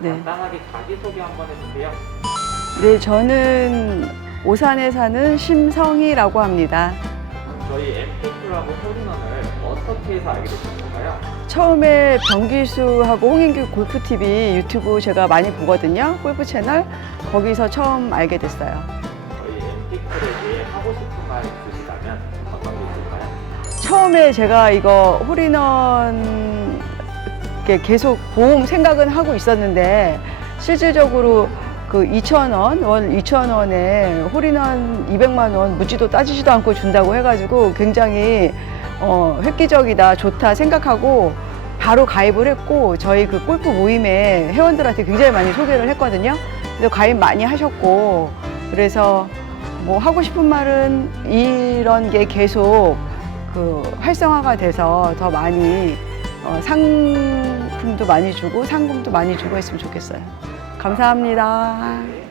네. 간단하게 자기소개 한번 해주세요. 네, 저는 오산에 사는 심성희라고 합니다. 저희 엠피클하고 홀인원을 어떻게 해서 알게 되신 건가요? 처음에 병기수하고 홍인규 골프TV 유튜브 제가 많이 보거든요. 골프 채널. 거기서 처음 알게 됐어요. 저희 엠피클에 대해 하고 싶은 말 있으시다면 어떤 게 있을까요? 처음에 제가 이거 홀인원 계속 보험 생각은 하고 있었는데 실질적으로 그 2,000원, 월 2,000원에 홀인원 200만 원 묻지도 따지지도 않고 준다고 해가지고 굉장히 어, 획기적이다, 좋다 생각하고 바로 가입을 했고 저희 그 골프 모임에 회원들한테 굉장히 많이 소개를 했거든요. 그래서 가입 많이 하셨고 그래서 뭐 하고 싶은 말은 이런 게 계속 그 활성화가 돼서 더 많이 어, 상 품도 많이 주고 상금도 많이 주고 했으면 좋겠어요. 감사합니다. 네.